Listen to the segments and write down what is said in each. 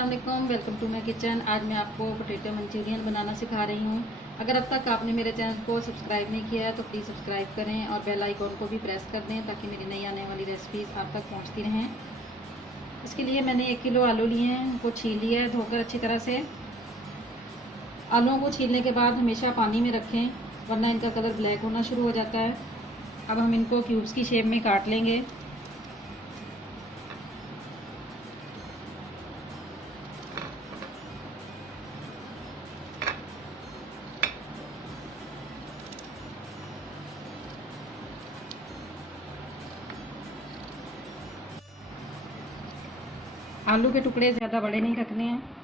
अस्सलाम वालेकुम, welcome to my kitchen. आज मैं आपको पोटैटो मंचूरियन बनाना सिखा रही हूँ। अगर अब तक आपने मेरे चैनल को सब्सक्राइब नहीं किया है तो प्लीज़ सब्सक्राइब करें और बेल आइकॉन को भी प्रेस कर दें ताकि मेरी नई आने वाली रेसिपीज़ आप तक पहुँचती रहें। इसके लिए मैंने 1 किलो आलू लिए हैं, उनको छील लिया है धोकर अच्छी तरह से। आलूओं को छीलने के बाद हमेशा पानी में रखें वरना इनका कलर ब्लैक होना शुरू हो जाता है। अब हम इनको क्यूब्स की शेप में काट लेंगे। आलू के टुकड़े ज़्यादा बड़े नहीं रखने हैं।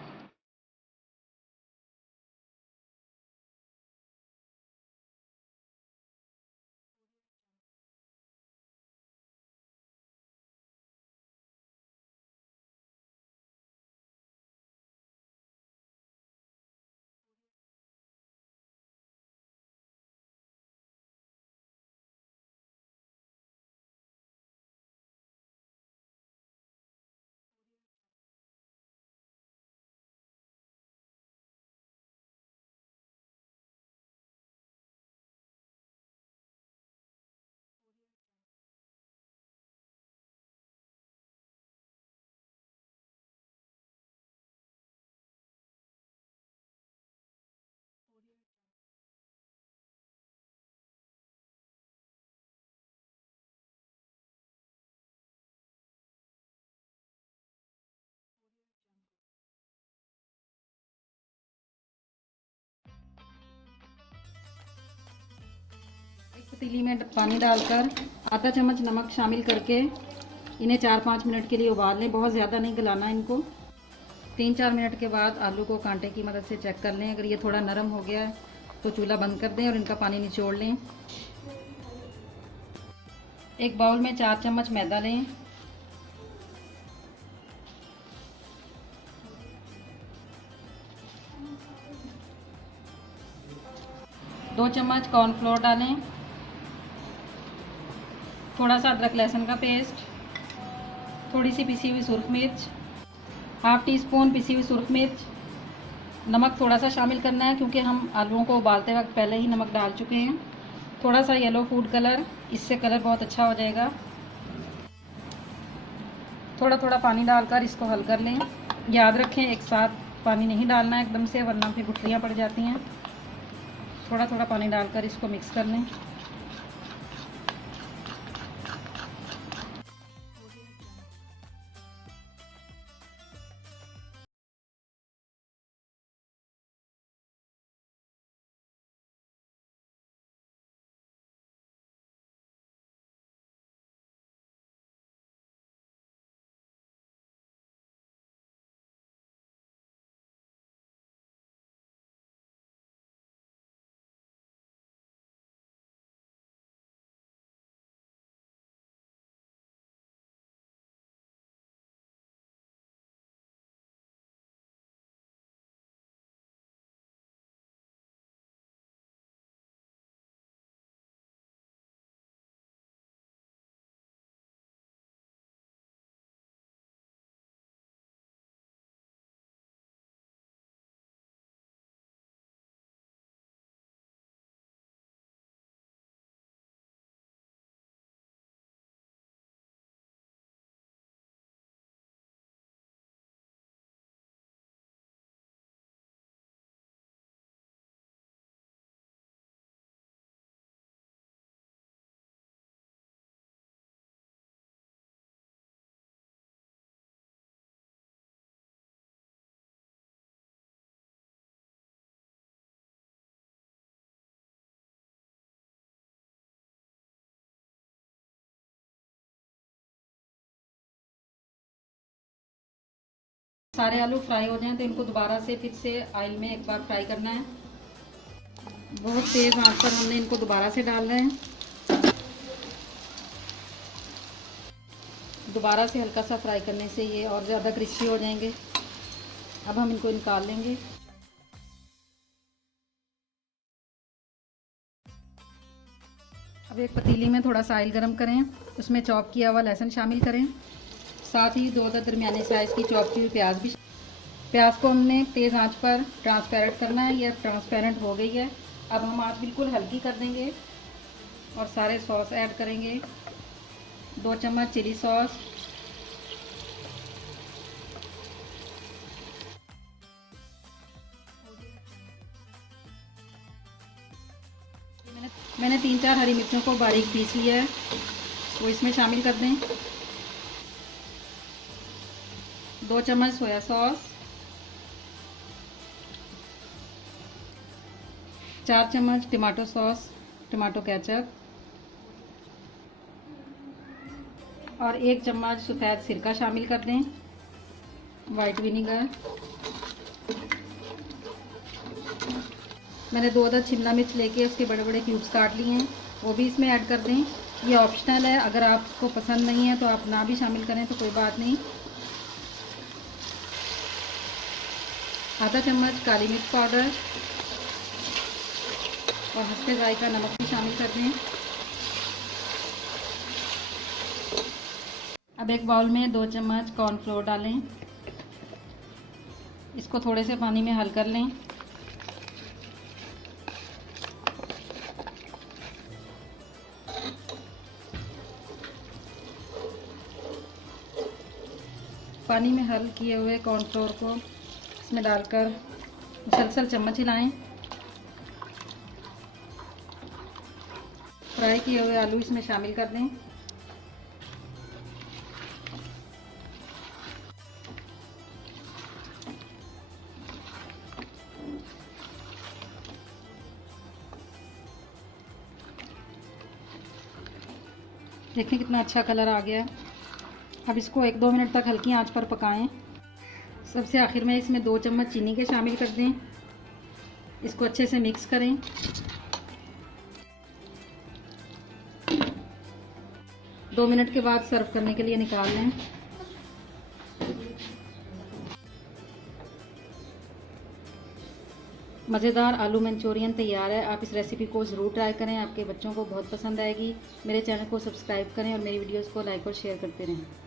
पतीली में पानी डालकर आधा चम्मच नमक शामिल करके इन्हें 4-5 मिनट के लिए उबाल लें। बहुत ज़्यादा नहीं गलाना इनको। 3-4 मिनट के बाद आलू को कांटे की मदद से चेक कर लें। अगर ये थोड़ा नरम हो गया है तो चूल्हा बंद कर दें और इनका पानी निचोड़ लें। एक बाउल में 4 चम्मच मैदा लें। दो चम्मच कॉर्नफ्लोर डालें। थोड़ा सा अदरक लहसुन का पेस्ट, थोड़ी सी पिसी हुई सुरख मिर्च, हाफ टी स्पून पिसी हुई सुरख मिर्च। नमक थोड़ा सा शामिल करना है क्योंकि हम आलूओं को उबालते वक्त पहले ही नमक डाल चुके हैं। थोड़ा सा येलो फूड कलर, इससे कलर बहुत अच्छा हो जाएगा। थोड़ा थोड़ा पानी डालकर इसको हल कर लें। याद रखें एक साथ पानी नहीं डालना है एकदम से वरना फिर गुठलियाँ पड़ जाती हैं। थोड़ा थोड़ा पानी डालकर इसको मिक्स कर लें। सारे आलू फ्राई हो जाएं तो इनको दोबारा से फिर से ऑयल में एक बार फ्राई करना है। बहुत तेज़ आंच पर हमने इनको दोबारा से डालना है। दोबारा से हल्का सा फ्राई करने से ये और ज़्यादा क्रिस्पी हो जाएंगे। अब हम इनको निकाल लेंगे। अब एक पतीली में थोड़ा सा ऑयल गरम करें, उसमें चॉप किया हुआ लहसुन शामिल करें। साथ ही 2 दरमियाने साइज़ की चॉप की हुई प्याज भी। प्याज को हमने तेज़ आंच पर ट्रांसपेरेंट करना है। यह ट्रांसपेरेंट हो गई है। अब हम आंच बिल्कुल हल्की कर देंगे और सारे सॉस ऐड करेंगे। 2 चम्मच चिली सॉस, मैंने 3-4 हरी मिर्चों को बारीक पीस लिया है, वो इसमें शामिल कर दें। 2 चम्मच सोया सॉस, 4 चम्मच टमाटो सॉस, टमाटो केचप और 1 चम्मच सफ़ेद सिरका शामिल कर दें, वाइट विनीगर। मैंने 2 अदद शिमला मिर्च लेके उसके बड़े बड़े क्यूब्स काट लिए हैं, वो भी इसमें ऐड कर दें। ये ऑप्शनल है, अगर आपको पसंद नहीं है तो आप ना भी शामिल करें तो कोई बात नहीं। आधा चम्मच काली मिर्च पाउडर और हल्के जायका नमक भी शामिल कर दें। अब एक बाउल में 2 चम्मच कॉर्नफ्लोर डालें, इसको थोड़े से पानी में हल कर लें। पानी में हल किए हुए कॉर्नफ्लोर को इसमें डालकर मुसलसल चम्मच हिलाएं। फ्राई किए हुए आलू इसमें शामिल कर दें। देखिए कितना अच्छा कलर आ गया। अब इसको 1-2 मिनट तक हल्की आंच पर पकाएं। सबसे आखिर में इसमें 2 चम्मच चीनी के शामिल कर दें, इसको अच्छे से मिक्स करें। दो मिनट के बाद सर्व करने के लिए निकाल लें। मज़ेदार आलू मंचूरियन तैयार है। आप इस रेसिपी को ज़रूर ट्राई करें, आपके बच्चों को बहुत पसंद आएगी। मेरे चैनल को सब्सक्राइब करें और मेरी वीडियोस को लाइक और शेयर करते रहें।